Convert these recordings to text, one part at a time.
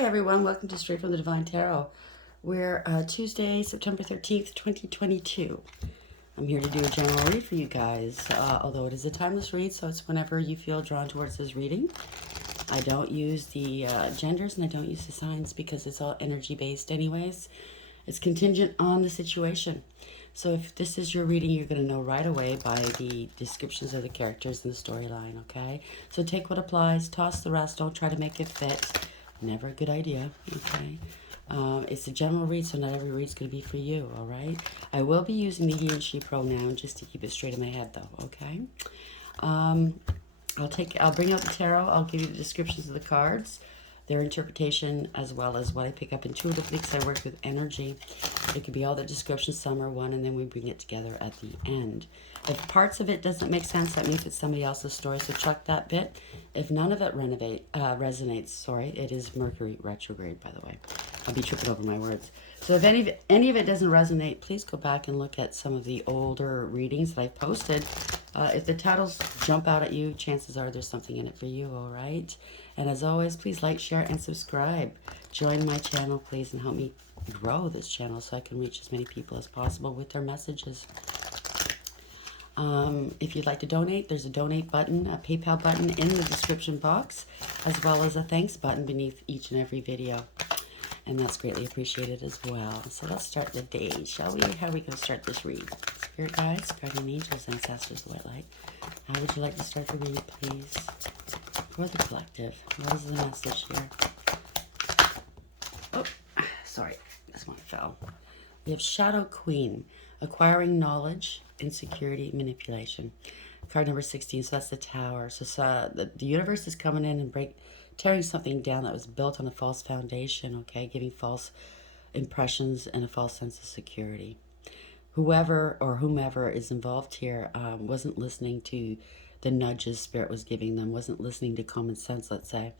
Hi everyone, welcome to Straight from the Divine Tarot. We're Tuesday, September 13th, 2022. I'm here to do a general read for you guys, although it is a timeless read, so it's whenever you feel drawn towards this reading. I don't use the genders and I don't use the signs because it's all energy based anyways. It's contingent on the situation. So if this is your reading, you're going to know right away by the descriptions of the characters and the storyline, okay? So take what applies, toss the rest, don't try to make it fit. Never a good idea, okay? It's a general read, so not every read's going to be for you, all right? I will be using the he and she pronoun just to keep it straight in my head, though, okay? I'll bring out the tarot. I'll give you the descriptions of the cards, their interpretation, as well as what I pick up intuitively because I work with energy. It could be all the descriptions, some are one, and then we bring it together at the end. If parts of it doesn't make sense, that means it's somebody else's story, so chuck that bit. If none of it resonates, it is Mercury retrograde, by the way. I'll be tripping over my words. So if any of it doesn't resonate, please go back and look at some of the older readings that I've posted. If the titles jump out at you, chances are there's something in it for you, all right? And as always, please like, share, and subscribe. Join my channel, please, and help me grow this channel so I can reach as many people as possible with their messages. If you'd like to donate, there's a donate button, a PayPal button in the description box, as well as a thanks button beneath each and every video. And that's greatly appreciated as well. So let's start the day, shall we? How are we going to start this read? Spirit guides, guardian angels, ancestors, white light. How would you like to start the read, please? For the collective. What is the message here? Oh, sorry. This one fell. We have Shadow Queen, acquiring knowledge, insecurity, manipulation. Card number 16, so that's the Tower. So the universe is coming in and tearing something down that was built on a false foundation, okay? Giving false impressions and a false sense of security. Whoever or whomever is involved here wasn't listening to the nudges Spirit was giving them, wasn't listening to common sense, let's say.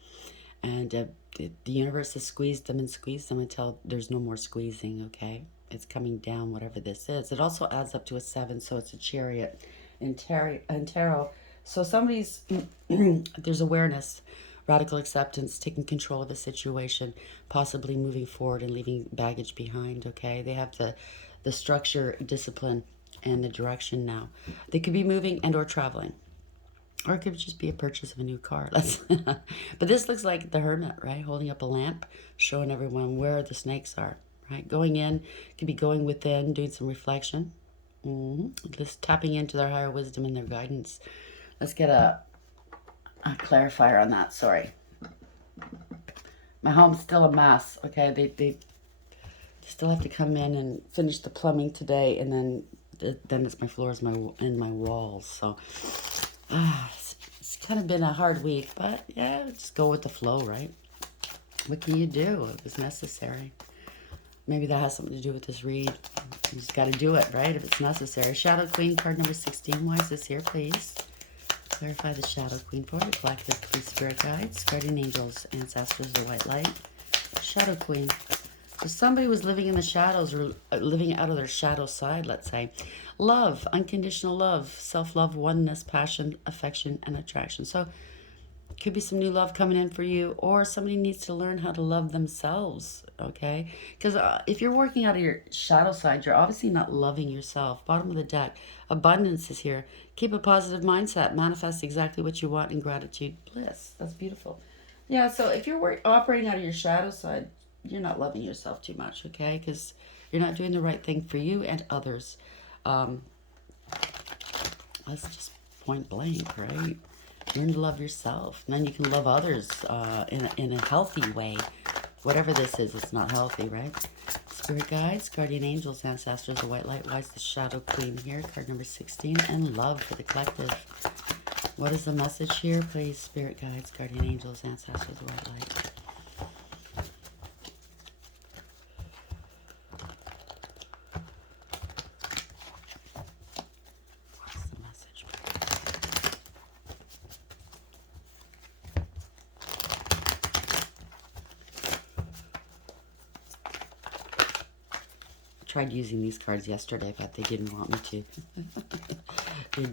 And the universe has squeezed them until there's no more squeezing, okay? It's coming down, whatever this is. It also adds up to a 7, so it's a Chariot in tarot. So somebody's, there's awareness, radical acceptance, taking control of a situation, possibly moving forward and leaving baggage behind, okay? They have the structure, discipline, and the direction now. They could be moving and or traveling. Or it could just be a purchase of a new car. But this looks like the Hermit, right? Holding up a lamp, showing everyone where the snakes are, right? Going in, could be going within, doing some reflection. Just tapping into their higher wisdom and their guidance. Let's get a clarifier on that. Sorry. My home's still a mess, okay? They still have to come in and finish the plumbing today, and then it's my floors and my walls. So it's kind of been a hard week, but yeah, just go with the flow, right? What can you do? It was necessary. Maybe that has something to do with this read. You just got to do it, right? If it's necessary. Shadow Queen, card number 16. Why is this here, please? Clarify the Shadow Queen for the collective, please. Spirit guides, guardian angels, ancestors, the white light. Shadow Queen. So somebody was living in the shadows or living out of their shadow side, let's say. Love, unconditional love, self-love, oneness, passion, affection, and attraction. So could be some new love coming in for you, or somebody needs to learn how to love themselves, okay? Because if you're working out of your shadow side, you're obviously not loving yourself. Bottom of the deck, abundance is here. Keep a positive mindset. Manifest exactly what you want in gratitude, bliss. That's beautiful. Yeah, so if you're operating out of your shadow side, you're not loving yourself too much, okay? Because you're not doing the right thing for you and others. That's just point blank, right? Learn to love yourself, and then you can love others in a healthy way. Whatever this is, it's not healthy, right? Spirit guides, guardian angels, ancestors, the white light. Why is the Shadow Queen here? Card number 16, and love for the collective. What is the message here, please? Spirit guides, guardian angels, ancestors, the white light. Tried using these cards yesterday, but they didn't want me to.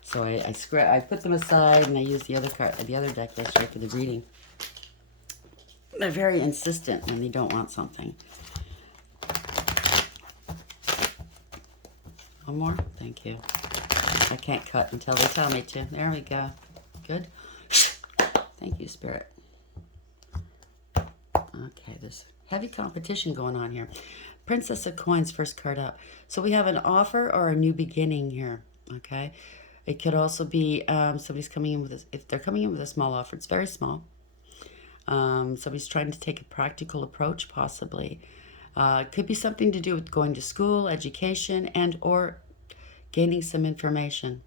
So I put them aside and I used the other deck yesterday for the reading. They're very insistent when they don't want something. One more? Thank you. I can't cut until they tell me to. There we go. Good. Thank you, Spirit. Okay, there's heavy competition going on here. Princess of Coins, first card up. So we have an offer or a new beginning here, okay? It could also be somebody's coming in with this. If they're coming in with a small offer, it's very small. Somebody's trying to take a practical approach, possibly. It could be something to do with going to school, education, and or gaining some information.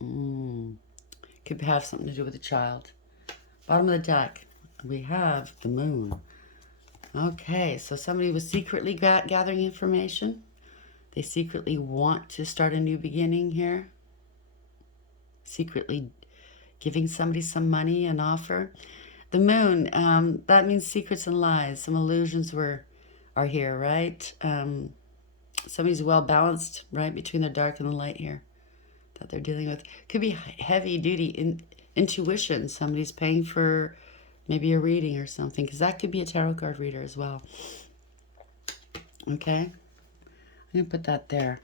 Could have something to do with a child. Bottom of the deck, we have the moon. Okay, so somebody was secretly gathering information. They secretly want to start a new beginning here. Secretly giving somebody some money, an offer. The moon, that means secrets and lies. Some illusions are here, right? Somebody's well balanced, right, between the dark and the light here that they're dealing with. Could be heavy duty intuition. Somebody's paying for maybe a reading or something, because that could be a tarot card reader as well. Okay, I'm going to put that there.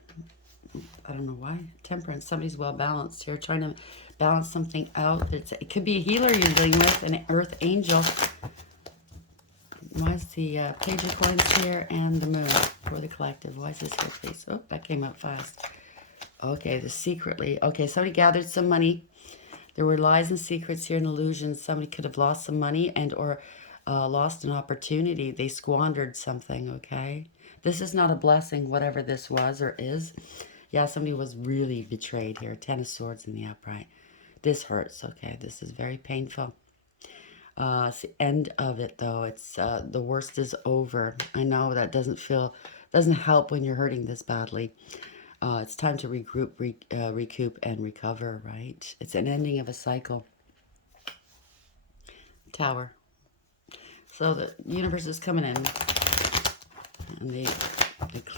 I don't know why. Temperance, somebody's well balanced here, trying to balance something out. It could be a healer you're dealing with, an earth angel. Why is the page of coins here and the moon for the collective? Why is this here, please? Oh, that came out fast. Okay, the secretly. Okay, somebody gathered some money. There were lies and secrets here and illusions. Somebody could have lost some money and or lost an opportunity. They squandered something, okay? This is not a blessing, whatever this was or is. Yeah, somebody was really betrayed here. 10 of Swords in the upright. This hurts, okay? This is very painful. It's the end of it, though. It's the worst is over. I know that doesn't help when you're hurting this badly. It's time to regroup, recoup, and recover, right? It's an ending of a cycle. Tower. So the universe is coming in, and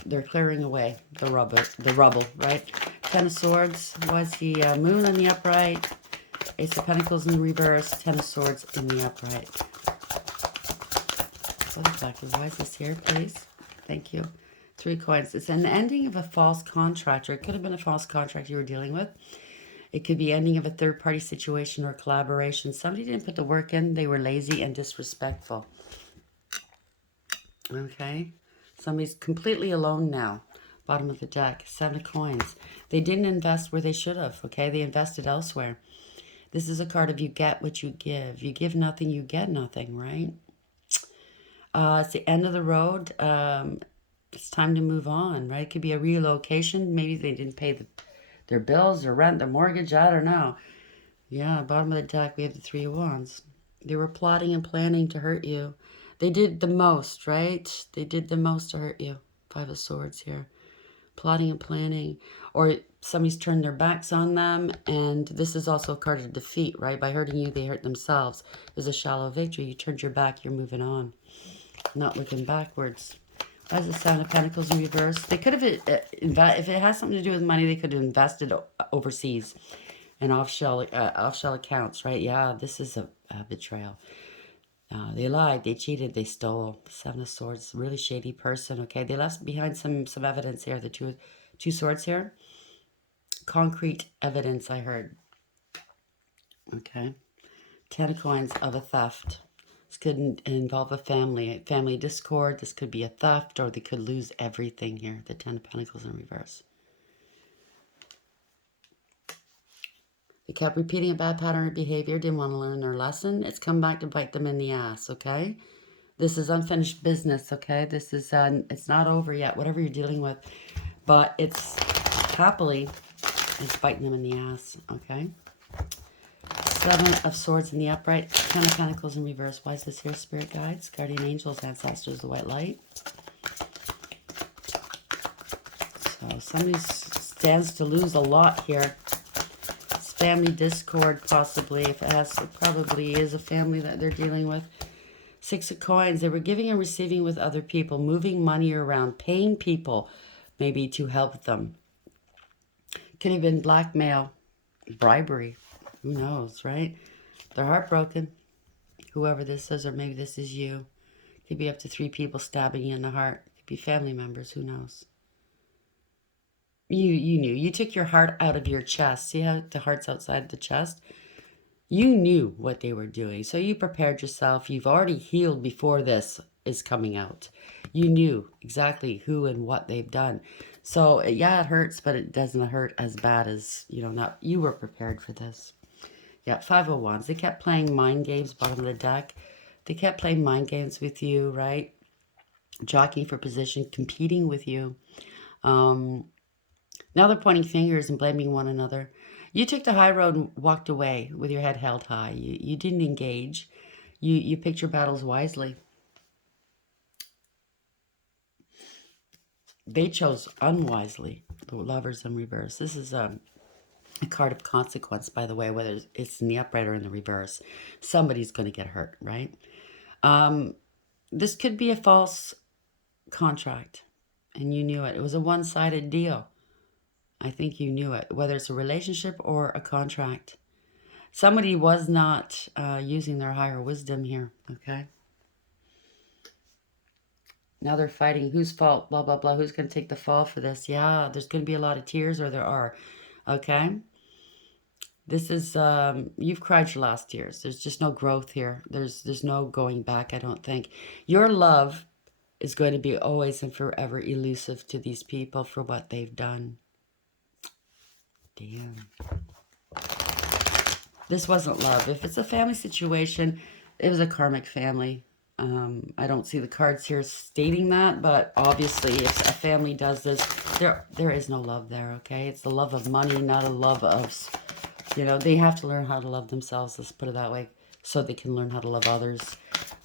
they're clearing away the rubble, right? 10 of Swords was the moon in the upright. Ace of Pentacles in the reverse. 10 of Swords in the upright. Why is this here, please? Thank you. 3 coins. It's an ending of a false contract, or it could have been a false contract you were dealing with. It could be ending of a third-party situation or collaboration. Somebody didn't put the work in. They were lazy and disrespectful. Okay. Somebody's completely alone now. Bottom of the deck. 7 of coins. They didn't invest where they should have. Okay. They invested elsewhere. This is a card of you get what you give. You give nothing, you get nothing, right? It's the end of the road. It's time to move on, right? It could be a relocation. Maybe they didn't pay their bills or rent, their mortgage. I don't know. Yeah, bottom of the deck, we have the 3 of Wands. They were plotting and planning to hurt you. They did the most, right? They did the most to hurt you. 5 of Swords here. Plotting and planning. Or somebody's turned their backs on them. And this is also a card of defeat, right? By hurting you, they hurt themselves. There's a shallow victory. You turned your back, you're moving on. Not looking backwards. As the 7 of Pentacles in reverse. They could have, if it has something to do with money, they could have invested overseas in offshore accounts, right? Yeah, this is a betrayal. They lied, they cheated, they stole. 7 of Swords, really shady person, okay? They left behind some evidence here. The two swords here. Concrete evidence, I heard. Okay. 10 of Coins of a theft. This could involve a family discord. This could be a theft, or they could lose everything here. The 10 of Pentacles in reverse. They kept repeating a bad pattern of behavior, didn't want to learn their lesson. It's come back to bite them in the ass, okay? This is unfinished business, okay? This is, it's not over yet, whatever you're dealing with. But it's happily, it's biting them in the ass, okay? 7 of Swords in the upright, 10 of Pentacles in reverse. Why is this here? Spirit guides, guardian angels, ancestors, the white light. So somebody stands to lose a lot here. It's family discord, possibly. If it has, it probably is a family that they're dealing with. 6 of Coins. They were giving and receiving with other people, moving money around, paying people maybe to help them. Could have been blackmail, bribery. Who knows, right? They're heartbroken. whoever this is, or maybe this is you. Could be up to 3 people stabbing you in the heart. Could be family members, who knows? You knew. You took your heart out of your chest. See how the heart's outside the chest? You knew what they were doing. So you prepared yourself. You've already healed before this is coming out. You knew exactly who and what they've done. So yeah, it hurts, but it doesn't hurt as bad as, not, you were prepared for this. Yeah, 5 of Wands. They kept playing mind games, bottom of the deck. They kept playing mind games with you, right? Jockeying for position, competing with you. Now they're pointing fingers and blaming one another. You took the high road and walked away with your head held high. You didn't engage. You picked your battles wisely. They chose unwisely. The Lovers in reverse. This is a card of consequence, by the way, whether it's in the upright or in the reverse. Somebody's going to get hurt, right? This could be a false contract, and you knew it. It was a one-sided deal. I think you knew it, whether it's a relationship or a contract. Somebody was not using their higher wisdom here, okay? Now they're fighting whose fault, blah, blah, blah. Who's going to take the fall for this? Yeah, there's going to be a lot of tears, or there are, okay? This is, you've cried your last tears. There's just no growth here. There's no going back, I don't think. Your love is going to be always and forever elusive to these people for what they've done. Damn. This wasn't love. If it's a family situation, it was a karmic family. I don't see the cards here stating that, but obviously if a family does this, there is no love there, okay? It's the love of money, not a love of, they have to learn how to love themselves, let's put it that way, so they can learn how to love others.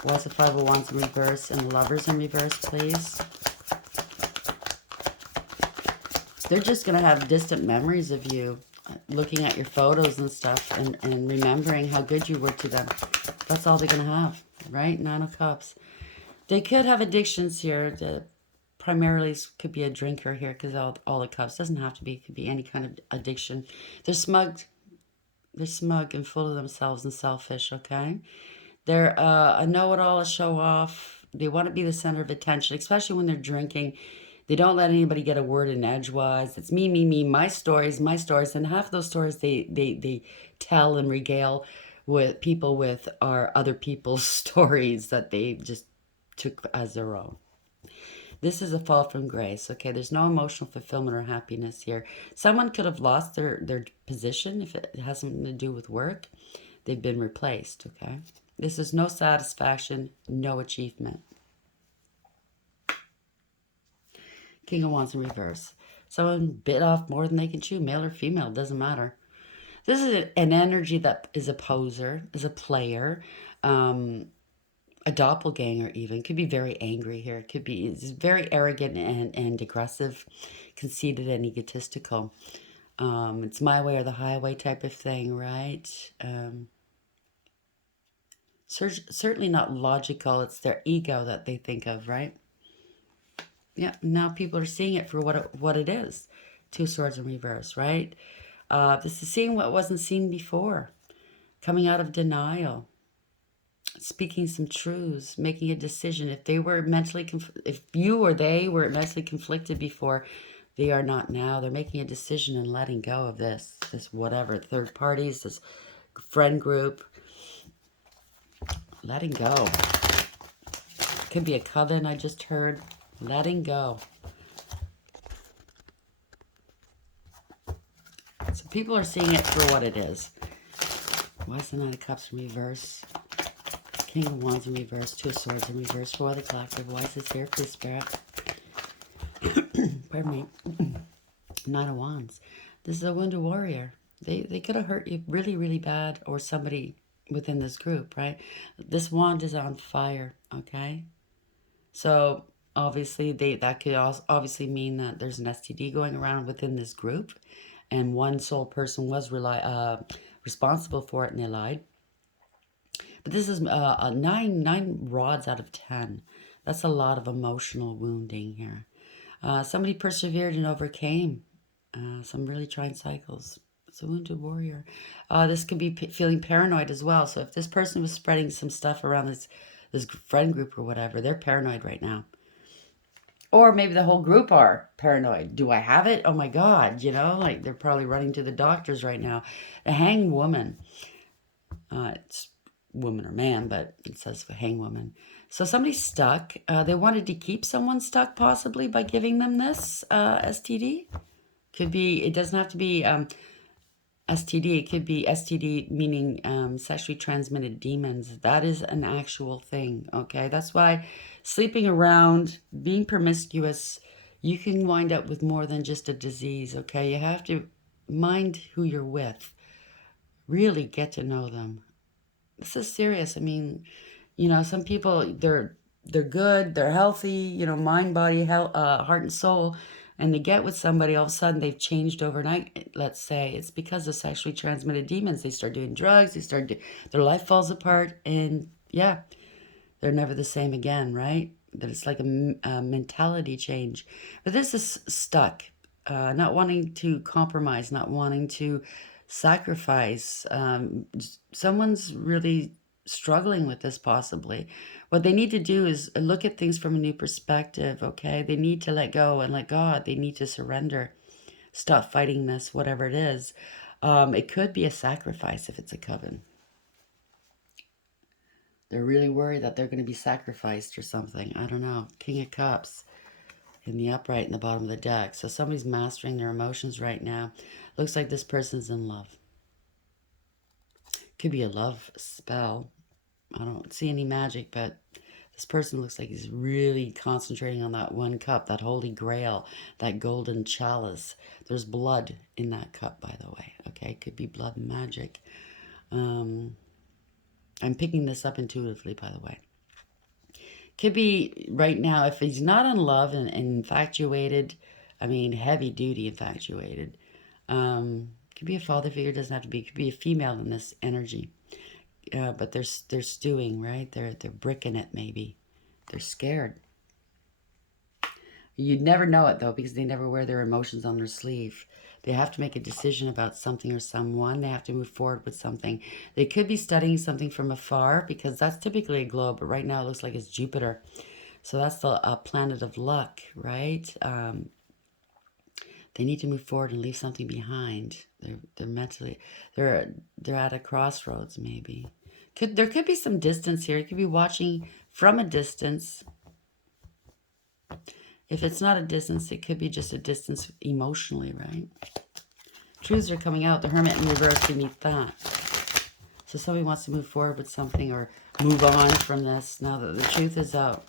What's the 5 of Wands in reverse and the Lovers in reverse, please? They're just going to have distant memories of you, looking at your photos and stuff and remembering how good you were to them. That's all they're going to have, right? 9 of Cups. They could have addictions here. Primarily could be a drinker here because all the cups. Doesn't have to be. It could be any kind of addiction. They're smug. They're smug and full of themselves and selfish, okay? They're a know-it-all, a show-off. They want to be the center of attention, especially when they're drinking. They don't let anybody get a word in edgewise. It's me, me, me, my stories, my stories. And half of those stories they tell and regale with people with are other people's stories that they just took as their own. This is a fall from grace, okay? There's no emotional fulfillment or happiness here. Someone could have lost their position if it has something to do with work. They've been replaced, okay? This is no satisfaction, no achievement. King of Wands in reverse. Someone bit off more than they can chew, male or female, doesn't matter. This is an energy that is a poser, is a player, a doppelganger even. Could be very angry here. It could be it's very arrogant and aggressive, conceited and egotistical. It's my way or the highway type of thing, right? Certainly not logical. It's their ego that they think of, right? Yeah, now people are seeing it for what it is. 2 swords in reverse, right? This is seeing what wasn't seen before. Coming out of denial. Speaking some truths. Making a decision. If they were if you or they were mentally conflicted before, they are not now. They're making a decision and letting go of this whatever. Third parties, this friend group. Letting go. Could be a coven I just heard. Letting go. So people are seeing it for what it is. Why is the 9 of Cups in reverse? King of Wands in reverse. 2 of Swords in reverse. For the collective. Why is this here, please, Spirit? Pardon me. 9 of Wands. This is a wounded warrior. They could have hurt you really, really bad, or somebody within this group, right? This wand is on fire, okay? So obviously that could also obviously mean that there's an STD going around within this group, and one sole person was responsible for it, and they lied. But this is nine rods out of 10. That's a lot of emotional wounding here. Somebody persevered and overcame some really trying cycles. It's a wounded warrior. This could be feeling paranoid as well. So if this person was spreading some stuff around this friend group or whatever, they're paranoid right now. Or maybe the whole group are paranoid. Do I have it? Oh my God, like they're probably running to the doctors right now. The hanged woman. It's woman or man, but it says hang woman. So somebody's stuck. They wanted to keep someone stuck possibly by giving them this STD. Could be, it doesn't have to be STD. It could be STD meaning sexually transmitted demons. That is an actual thing, okay? That's why sleeping around, being promiscuous, you can wind up with more than just a disease, okay? You have to mind who you're with. Really get to know them. This is serious. I mean, some people they're good, they're healthy, mind, body, health, heart, and soul, and they get with somebody, all of a sudden they've changed overnight. Let's say it's because of sexually transmitted demons. They start doing drugs. Their life falls apart, and yeah, they're never the same again. Right? That it's like a mentality change. But this is stuck, not wanting to compromise, not wanting to sacrifice. Someone's really struggling with this possibly. What they need to do is look at things from a new perspective, okay? They need to let go and let God. They need to surrender. Stop fighting this, whatever it is. It could be a sacrifice if it's a coven. They're really worried that they're going to be sacrificed or something. I don't know. King of Cups in the upright in the bottom of the deck. So somebody's mastering their emotions right now. Looks like this person's in love. Could be a love spell. I don't see any magic, but this person looks like he's really concentrating on that one cup, that holy grail, that golden chalice. There's blood in that cup, by the way. Okay, could be blood and magic. I'm picking this up intuitively, by the way. Could be right now, if he's not in love and infatuated, I mean heavy duty infatuated. Could be a father figure, doesn't have to be. Could be a female in this energy. But they're stewing, right? They're bricking it maybe. They're scared. You'd never know it though because they never wear their emotions on their sleeve. They have to make a decision about something or someone. They have to move forward with something. They could be studying something from afar because that's typically a globe, but right now it looks like it's Jupiter. So that's the planet of luck, right? They need to move forward and leave something behind. They're mentally they're at a crossroads maybe. There could be some distance here. You could be watching from a distance. If it's not a distance, it could be just a distance emotionally, right? Truths are coming out. The Hermit in reverse beneath that. So somebody wants to move forward with something or move on from this now that the truth is out.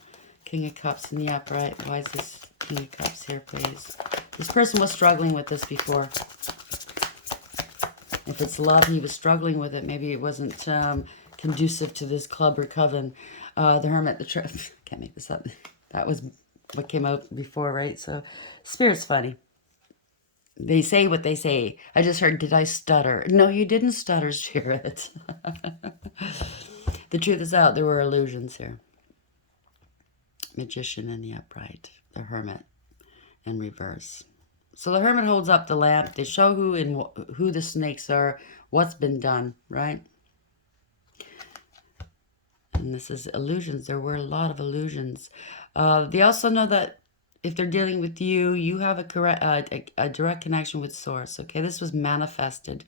King of Cups in the upright. Why is this King of Cups here, please? This person was struggling with this before. If it's love, he was struggling with it. Maybe it wasn't conducive to this club or coven. The Hermit, the Truth. Can't make this up. That was what came out before, right? So, Spirit's funny. They say what they say. I just heard, did I stutter? No, you didn't stutter, Spirit. The truth is out. There were illusions here. Magician in the upright. The Hermit in reverse. So the Hermit holds up the lamp. They show who the snakes are, what's been done, right? And this is illusions. There were a lot of illusions. They also know that if they're dealing with you, you have a direct connection with Source, okay? This was manifested.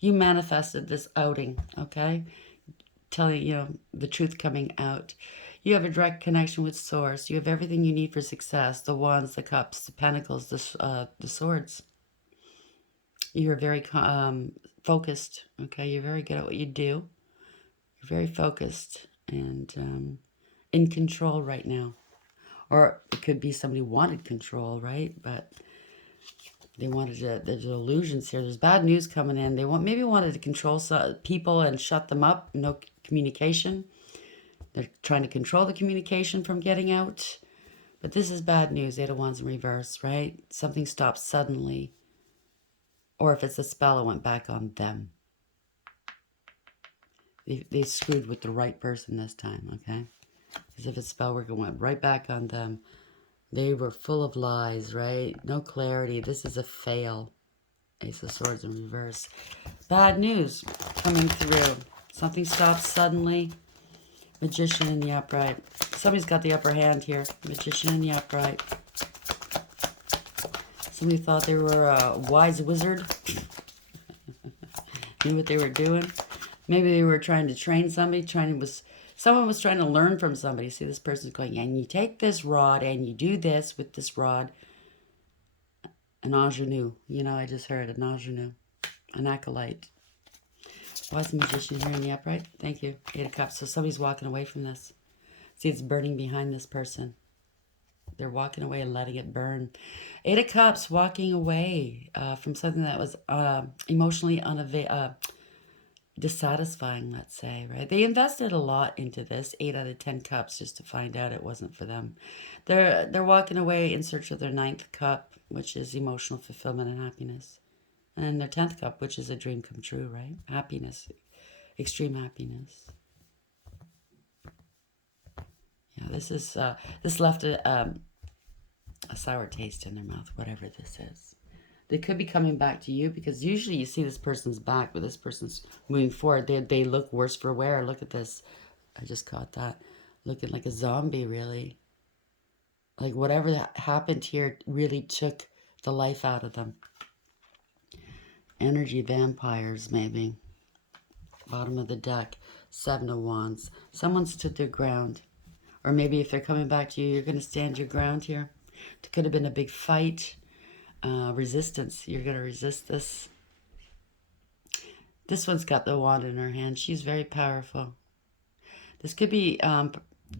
You manifested this outing, okay? Telling, the truth coming out. You have a direct connection with Source. You have everything you need for success. The Wands, the Cups, the Pentacles, the Swords. You're very focused, okay? You're very good at what you do. You're very focused and in control right now. Or it could be somebody wanted control, right? But they wanted there's illusions here. There's bad news coming in. They maybe wanted to control people and shut them up. No communication. They're trying to control the communication from getting out. But this is bad news. Eight of Wands in reverse, right? Something stops suddenly. Or if it's a spell, it went back on them. They screwed with the right person this time, okay? As if it's spell work, it went right back on them. They were full of lies, right? No clarity. This is a fail. Ace of Swords in reverse. Bad news coming through. Something stops suddenly. Magician in the upright. Somebody's got the upper hand here. Magician in the upright. Somebody thought they were a wise wizard. Knew what they were doing. Maybe they were trying to train somebody. Someone was trying to learn from somebody. See, this person's going, and you take this rod and you do this with this rod. An ingenue. You know, I just heard an ingenue. An acolyte. Why is the magician here in the upright? Thank you. 8 of Cups. So somebody's walking away from this. See, it's burning behind this person. They're walking away and letting it burn. 8 of Cups, walking away from something that was emotionally dissatisfying, let's say, right? They invested a lot into this, 8 out of 10 cups, just to find out it wasn't for them. They're walking away in search of their 9th cup, which is emotional fulfillment and happiness. And their 10th cup, which is a dream come true, right? Happiness, extreme happiness. Yeah, this left a sour taste in their mouth, whatever this is. They could be coming back to you because usually you see this person's back, but this person's moving forward. They look worse for wear. Look at this. I just caught that. Looking like a zombie, really. Like whatever happened here really took the life out of them. Energy vampires, maybe. Bottom of the deck. 7 of Wands. Someone stood their ground. Or maybe if they're coming back to you, you're going to stand your ground here. It could have been a big fight. Resistance. You're going to resist this. This one's got the wand in her hand. She's very powerful. This could be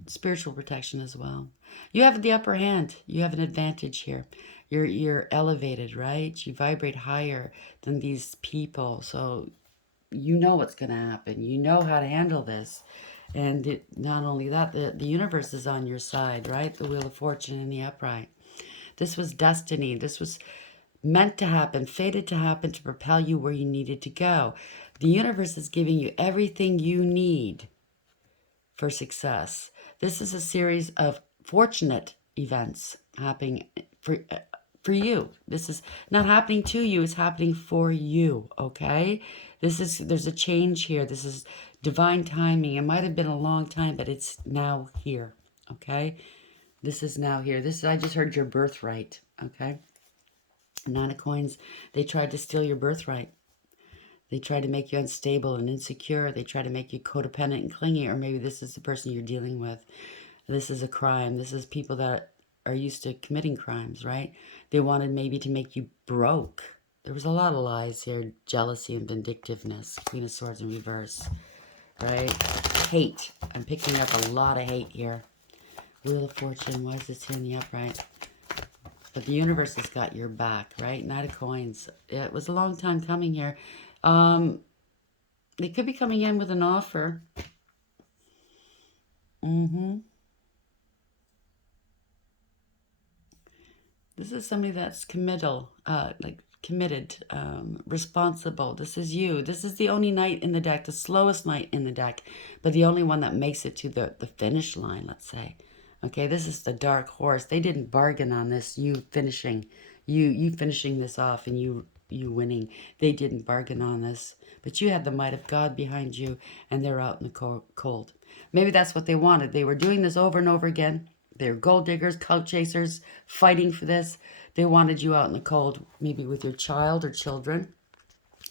spiritual protection as well. You have the upper hand. You have an advantage here. You're elevated, right? You vibrate higher than these people. So you know what's going to happen. You know how to handle this. And not only that, the universe is on your side, right? The Wheel of Fortune in the upright. This was destiny. This was meant to happen, fated to happen to propel you where you needed to go. The universe is giving you everything you need for success. This is a series of fortunate events happening for you. This is not happening to you, it's happening for you, okay? There's a change here. This is divine timing. It might have been a long time, but it's now here, okay? This is now here. I just heard your birthright, okay? 9 of Coins, they tried to steal your birthright. They try to make you unstable and insecure. They try to make you codependent and clingy, or maybe this is the person you're dealing with. This is a crime. This is people that are used to committing crimes, right? They wanted maybe to make you broke. There was a lot of lies here. Jealousy and vindictiveness. Queen of Swords in reverse, right? Hate. I'm picking up a lot of hate here. Wheel of Fortune. Why is this here in the upright? But the universe has got your back, right? 9 of Coins. It was a long time coming here. They could be coming in with an offer. This is somebody that's committed, responsible. This is you. This is the only knight in the deck, the slowest knight in the deck, but the only one that makes it to the finish line, let's say. Okay, this is the dark horse. They didn't bargain on this. You finishing this off and you winning. They didn't bargain on this. But you had the might of God behind you, and they're out in the cold. Maybe that's what they wanted. They were doing this over and over again. They were gold diggers, clout chasers, fighting for this. They wanted you out in the cold, maybe with your child or children.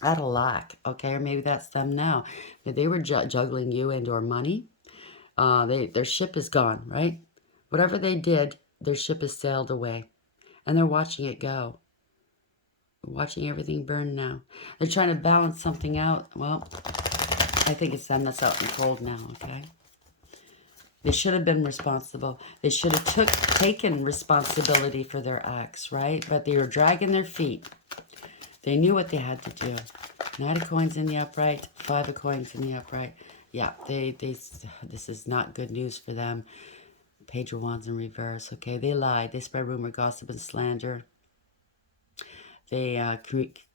Out of lack, okay? Or maybe that's them now. They were juggling you and or money. Their ship is gone, right? Whatever they did, their ship has sailed away. And they're watching it go. Watching everything burn now. They're trying to balance something out. Well, I think it's them that's out in the cold now, okay? They should have been responsible. They should have taken responsibility for their acts, right? But they were dragging their feet. They knew what they had to do. 9 of Coins in the upright, 5 of Coins in the upright. Yeah, this is not good news for them. Page of Wands in reverse, okay? They lied. They spread rumor, gossip, and slander. They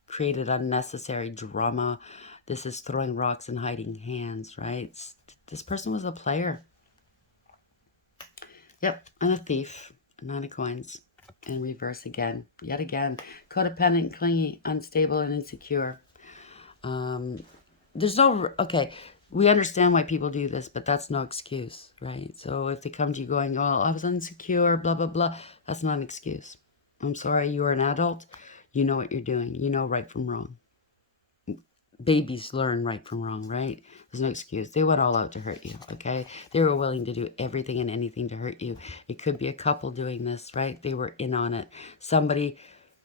created unnecessary drama. This is throwing rocks and hiding hands, right? This person was a player. Yep, and a thief. 9 of Coins. In reverse again. Yet again. Codependent, clingy, unstable, and insecure. There's no... Okay, we understand why people do this, but that's no excuse, right? So if they come to you going, oh, I was insecure, blah, blah, blah, that's not an excuse. I'm sorry, you are an adult. You know what you're doing. You know right from wrong. Babies learn right from wrong, right? There's no excuse. They went all out to hurt you, okay? They were willing to do everything and anything to hurt you. It could be a couple doing this, right? They were in on it. Somebody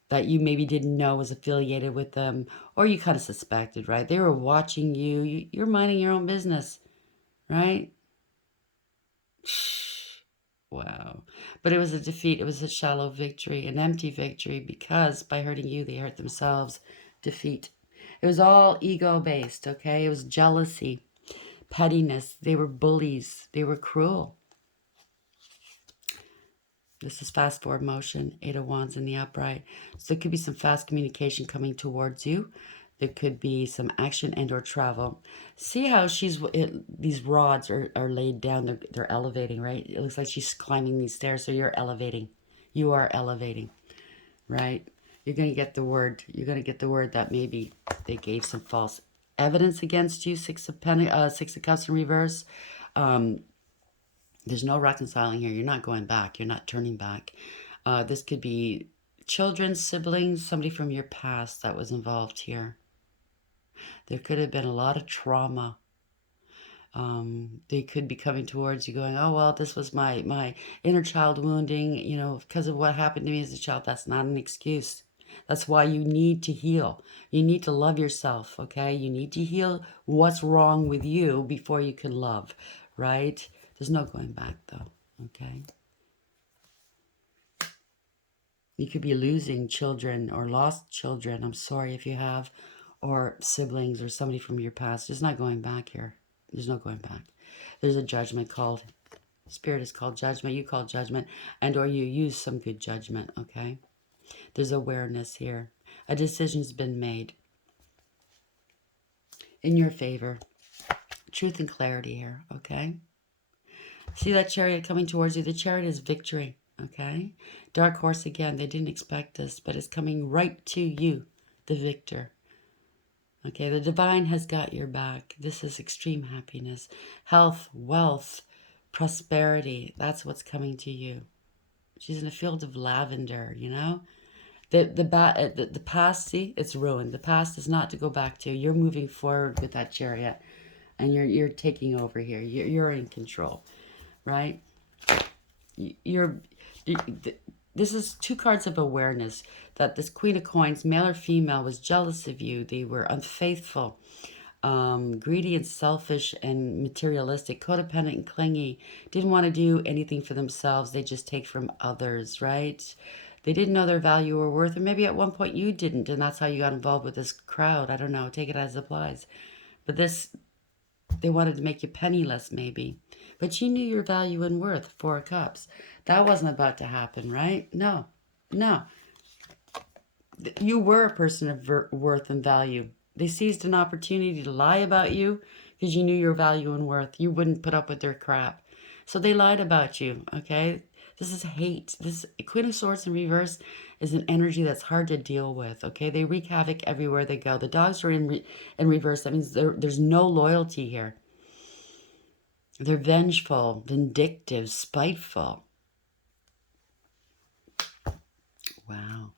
that you maybe didn't know was affiliated with them, or you kind of suspected, right? They were watching you. You're minding your own business, right? Wow. But it was a defeat. It was a shallow victory, an empty victory, because by hurting you, they hurt themselves. Defeat. It was all ego-based, okay? It was jealousy, pettiness. They were bullies. They were cruel. This is fast forward motion, 8 of Wands in the upright. So there could be some fast communication coming towards you. There could be some action and or travel. See how these rods are laid down. They're elevating, right? It looks like she's climbing these stairs. So you're elevating. You are elevating, right? You're going to get the word. You're going to get the word that maybe they gave some false evidence against you. Six of Cups in reverse. There's no reconciling here. You're not going back. You're not turning back. This could be children, siblings, somebody from your past that was involved here. There could have been a lot of trauma. They could be coming towards you going, oh, well, this was my inner child wounding, you know, because of what happened to me as a child. That's not an excuse. That's why you need to heal. You need to love yourself, okay? You need to heal what's wrong with you before you can love, right? There's no going back, though, okay? You could be losing children or lost children. I'm sorry if you have, or siblings or somebody from your past. There's not going back here. There's no going back. There's a judgment called, Spirit is called judgment. You call judgment, and or you use some good judgment, okay? There's awareness here. A decision's been made in your favor. Truth and clarity here, okay? See that chariot coming towards you? The chariot is victory, okay? Dark horse again. They didn't expect this, but it's coming right to you, the victor. Okay, the divine has got your back. This is extreme happiness, health, wealth, prosperity. That's what's coming to you. She's in a field of lavender, you know? The past, see, it's ruined. The past is not to go back to. You're moving forward with that chariot, and you're taking over here. You're in control, right? This is 2 cards of awareness that this Queen of Coins, male or female, was jealous of you. They were unfaithful, greedy and selfish and materialistic, codependent and clingy, didn't want to do anything for themselves. They just take from others, right? They didn't know their value or worth, or maybe at one point you didn't, and that's how you got involved with this crowd. I don't know. Take it as it applies. But they wanted to make you penniless, maybe. But you knew your value and worth. 4 of Cups. That wasn't about to happen, right? No. No. You were a person of worth and value. They seized an opportunity to lie about you because you knew your value and worth. You wouldn't put up with their crap. So they lied about you, okay? This is hate. This Queen of Swords in reverse is an energy that's hard to deal with, okay? They wreak havoc everywhere they go. The dogs are in reverse. That means there's no loyalty here. They're vengeful, vindictive, spiteful. Wow.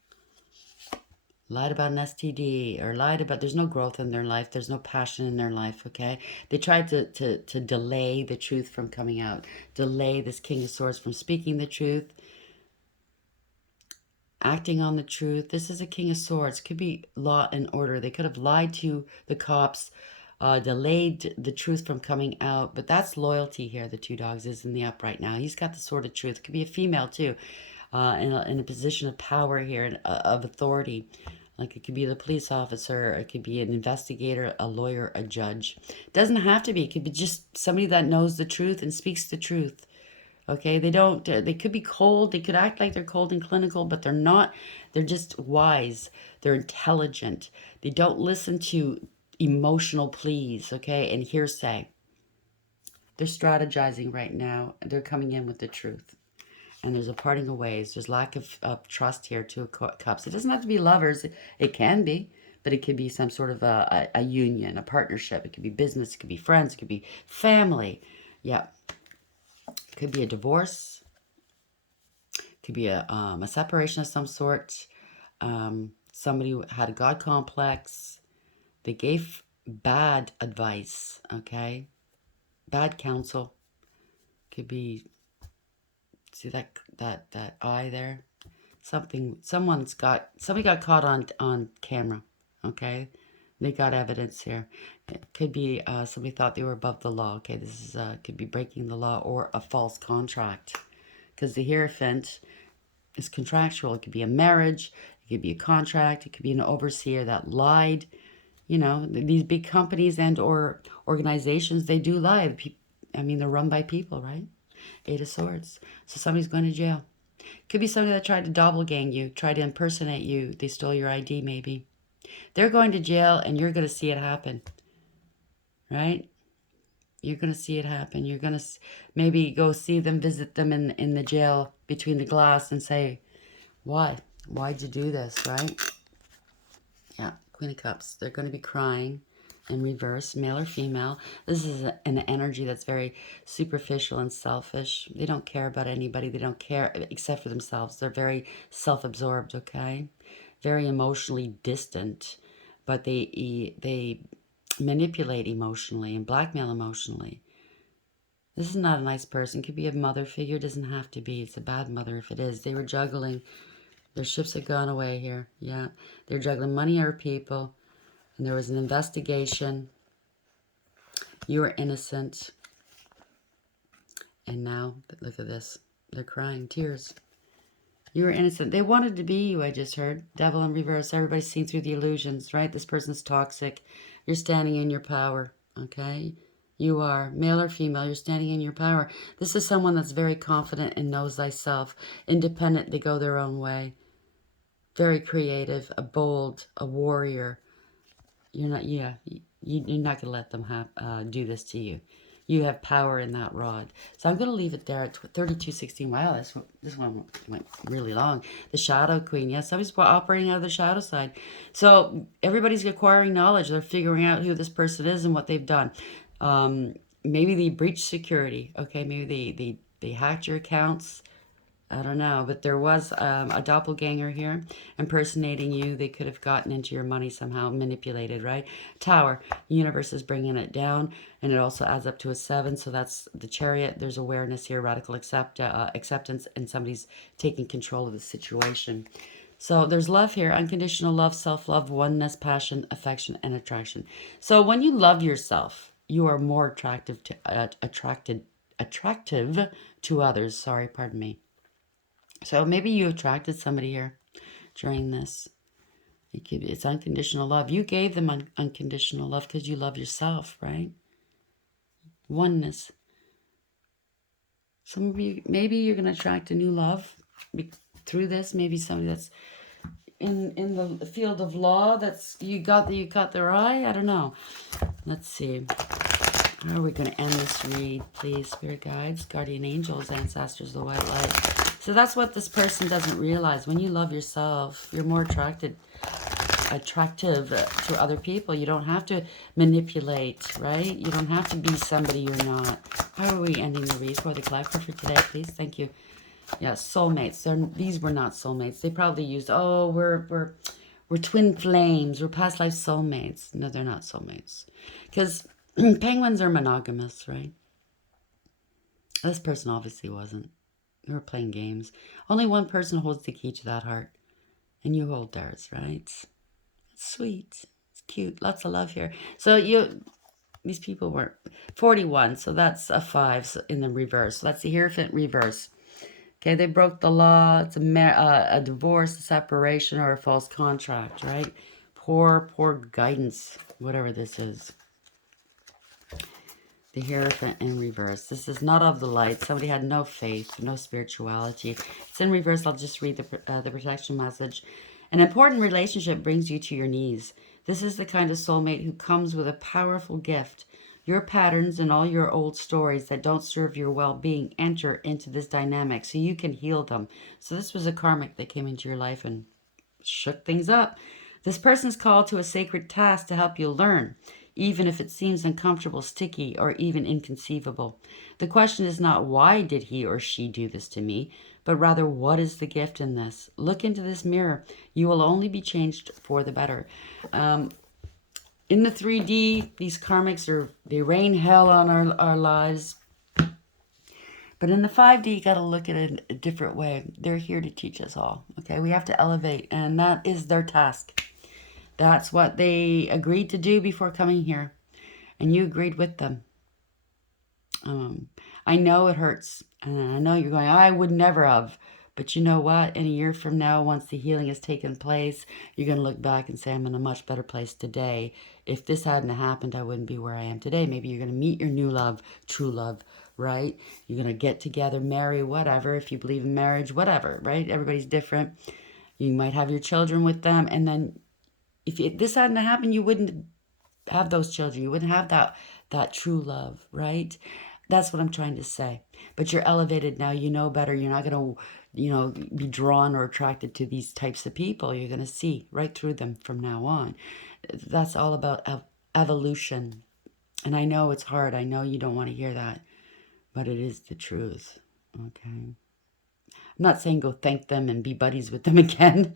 Lied about an STD, or lied about there's no growth in their life. There's no passion in their life, okay? They tried to delay the truth from coming out. Delay this King of Swords from speaking the truth. Acting on the truth. This is a King of Swords. Could be law and order. They could have lied to the cops, delayed the truth from coming out. But that's loyalty here. The 2 dogs is in the upright now. He's got the sword of truth. Could be a female too, in a position of power here, of authority. Like it could be the police officer, it could be an investigator, a lawyer, a judge. It doesn't have to be. It could be just somebody that knows the truth and speaks the truth. Okay, they could be cold. They could act like they're cold and clinical, but they're not. They're just wise. They're intelligent. They don't listen to emotional pleas, okay, and hearsay. They're strategizing right now. They're coming in with the truth. And there's a parting of ways. There's lack of trust here. Two of Cups. It doesn't have to be lovers. It can be. But it could be some sort of a union, a partnership. It could be business. It could be friends. It could be family. Yeah. It could be a divorce. It could be a separation of some sort. Somebody who had a God complex. They gave bad advice, okay? Bad counsel. Could be, see that eye there? Somebody got caught on camera, okay? They got evidence here. It could be somebody thought they were above the law. Okay, this is could be breaking the law or a false contract, because the Hierophant is contractual. It could be a marriage, it could be a contract, it could be an overseer that lied. You know, these big companies and or organizations, they do lie. I mean, they're run by people, right? Eight of Swords. So somebody's going to jail. Could be somebody that tried to doppelgang you, tried to impersonate you. They stole your ID, maybe. They're going to jail, and you're going to see it happen, right? You're going to see it happen. You're going to maybe go see them, visit them in the jail between the glass and say, why? Why'd you do this, right? Yeah, Queen of Cups. They're going to be crying in reverse, male or female. This is an energy that's very superficial and selfish. They don't care about anybody. They don't care except for themselves. They're very self-absorbed, okay? Very emotionally distant, but they manipulate emotionally and blackmail emotionally. This is not a nice person. Could be a mother figure. Doesn't have to be. It's a bad mother if it is. They were juggling. Their ships have gone away here. Yeah. They're juggling money or people. And there was an investigation. You were innocent. And now, look at this. They're crying tears. You were innocent. They wanted to be you, I just heard. Devil in reverse. Everybody's seen through the illusions, right? This person's toxic. You're standing in your power, okay? You are, male or female, you're standing in your power. This is someone that's very confident and knows thyself. Independent, they go their own way. Very creative, a bold, a warrior. You're not, yeah, you're not going to let them do this to you. You have power in that rod. So I'm going to leave it there at 32:16. Wow, this one went really long. The Shadow Queen. Yes, somebody's operating out of the shadow side. So everybody's acquiring knowledge. They're figuring out who this person is and what they've done. Maybe they breached security. Okay, maybe they hacked your accounts. I don't know, but there was a doppelganger here impersonating you. They could have gotten into your money somehow, manipulated, right? Tower, universe is bringing it down, and it also adds up to a 7, so that's the Chariot. There's awareness here, radical acceptance, and somebody's taking control of the situation. So there's love here, unconditional love, self-love, oneness, passion, affection, and attraction. So when you love yourself, you are more attractive to others. Sorry, pardon me. So maybe you attracted somebody here during this. It's unconditional love. You gave them unconditional love because you love yourself, right? Oneness. Some of you, maybe you're going to attract a new love through this. Maybe somebody that's in the field of law that's you got their eye. I don't know. Let's see. How are we going to end this read? Please, spirit guides, guardian angels, ancestors, the white light. So that's what this person doesn't realize. When you love yourself, you're more attractive to other people. You don't have to manipulate, right? You don't have to be somebody you're not. How are we ending the read for the collector for today, please? Thank you. Yeah, soulmates. These were not soulmates. They probably used, oh, we're twin flames. We're past life soulmates. No, they're not soulmates. Because penguins are monogamous, right? This person obviously wasn't. They were playing games. Only one person holds the key to that heart. And you hold theirs, right? It's sweet. It's cute. Lots of love here. So these people were 41. So that's a 5 in the reverse. So that's the Hierophant reverse. Okay, they broke the law. It's a divorce, a separation, or a false contract, right? Poor guidance, whatever this is. The Hierophant in reverse. This is not of the light. Somebody had no faith, no spirituality. It's in reverse. I'll just read the protection message. An important relationship brings you to your knees. This is the kind of soulmate who comes with a powerful gift. Your patterns and all your old stories that don't serve your well-being enter into this dynamic so you can heal them. So this was a karmic that came into your life and shook things up. This person is called to a sacred task to help you learn, even if it seems uncomfortable, sticky, or even inconceivable. The question is not why did he or she do this to me, but rather what is the gift in this? Look into this mirror. You will only be changed for the better. In the 3D, these karmics they rain hell on our lives. But in the 5D, you got to look at it a different way. They're here to teach us all. Okay, we have to elevate, and that is their task. That's what they agreed to do before coming here, and you agreed with them. I know it hurts, and I know you're going, I would never have. But you know what? In a year from now, once the healing has taken place, you're going to look back and say, I'm in a much better place today. If this hadn't happened, I wouldn't be where I am today. Maybe you're going to meet your new love, true love, right? You're going to get together, marry, whatever. If you believe in marriage, whatever, right? Everybody's different. You might have your children with them. And then if this hadn't happened, you wouldn't have those children. You wouldn't have that true love, right? That's what I'm trying to say. But you're elevated now. You know better. You're not going to, be drawn or attracted to these types of people. You're going to see right through them from now on. That's all about evolution. And I know it's hard. I know you don't want to hear that. But it is the truth. Okay? I'm not saying go thank them and be buddies with them again.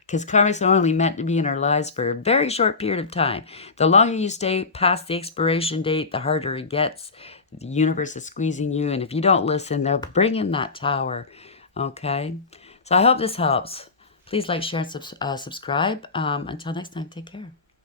Because karmics are only meant to be in our lives for a very short period of time. The longer you stay past the expiration date, the harder it gets. The universe is squeezing you. And if you don't listen, they'll bring in that tower. Okay? So I hope this helps. Please like, share, and subscribe. Until next time, take care.